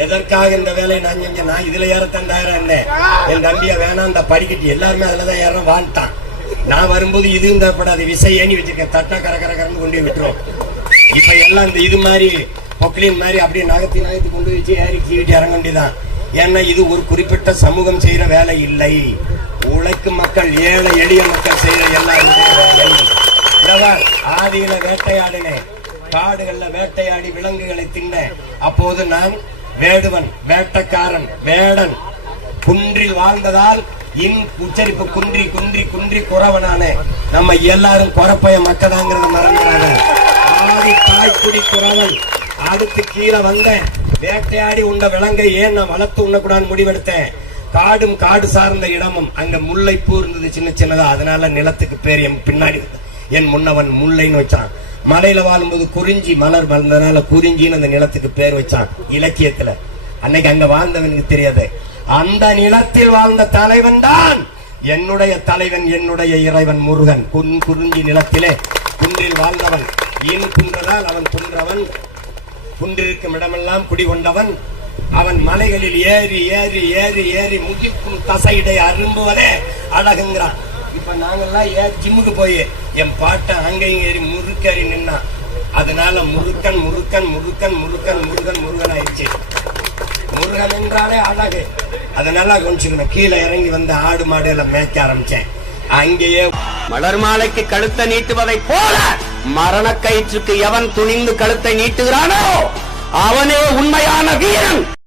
எதற்காக இந்த வேலையை நான் செஞ்சேன் நான் இதுல ஏறத்தான் தயாரா இருந்தேன்? என் தம்பியை வேணாம் இந்த படிக்கட்டு எல்லாருமே அதுலதான் ஏற வாழ்த்தான் நான் வரும்போது இதுவும் தேவைப்படாது விசை ஏணி வச்சிருக்கேன் தட்டா கர கர கொண்டு விட்டுரும். இப்ப எல்லாம் இந்த இது மாதிரி பொக்லின் மாதிரி அப்படியே நகத்தி நகத்தி கொண்டு வச்சு ஏறி கீழே இறங்க வேண்டியதான் ஏன்னா இது ஒரு குறிப்பிட்ட சமூகம் செய்யற வேலை இல்லை. உழைக்கும் மக்கள் ஏழை எளிய மக்கள் செய்யற எல்லா ஆதியில வேட்டையாடினேன். காடுகள்ல வேட்டையாடி விலங்குகளை தின்னேன். அப்போது நான் வேடுவன் வேட்டக்காரன் வேடன் குன்றில் வாழ்ந்ததால் இன் உச்சரிப்பு குன்றி குன்றி குன்றி குறவனானே. நம்ம எல்லாரும் குறப்பைய மக்கதாங்கிறத மறந்துடாத. ஆதி தாய்க்குடி குறவன். அடுத்து கீழே வந்தேன். வேட்டையாடி உண்ட விலங்கை ஏன் நான் வளர்த்து உண்ணக்கூடாது முடிவெடுத்தேன். காடும் காடு சார்ந்த இடமும் அங்க முல்லைப்பூ இருந்தது சின்ன சின்னதா. அதனால நிலத்துக்கு பேர் என் பின்னாடி என் முன்னவன் முல்லைன்னு வச்சான். மலையில வாழும்போது குறிஞ்சி மலர் வளர்ந்ததுனால குறிஞ்சின்னு அந்த நிலத்துக்கு பேர் வச்சான் இலக்கியத்துல. அன்னைக்கு அங்க வாழ்ந்தவனுக்கு தெரியாது. அந்த நிலத்தில் வாழ்ந்த தலைவன் தான் என்னுடைய தலைவன் என்னுடைய இறைவன் முருகன். குன் குறிஞ்சி நிலத்திலே குன்றில் வாழ்ந்தவன். இன் குன்றதால் அவன் குன்றவன். குன்றிருக்கும் இடமெல்லாம் குடிகொண்டவன் அவன் மலைகளில் ஏறி ஏறி ஏறி ஏறி முகிக்கும் தசையிடை அரும்புவதே அழகுங்கிறான். இப்ப நாங்கள்லாம் ஏன் ஜிம்முக்கு போய் என் பாட்டை அங்கேயும் ஏறி முறுக்கேறி நின்னான் அதனால முருக்கன் முருக்கன் முருக்கன் முருக்கன் முருகன் முருகன் ஆயிடுச்சு. முருகன் என்றாலே அழகு. அதனால கொஞ்சம் கீழே இறங்கி வந்து ஆடு மாடு எல்லாம் மேய்க்க ஆரம்பிச்சேன். அங்கேயே மலர் மாலைக்கு கழுத்தை நீட்டுவதை போல மரண கயிற்றுக்கு எவன் துணிந்து கழுத்தை நீட்டுகிறானோ அவனே உண்மையான வீரன்.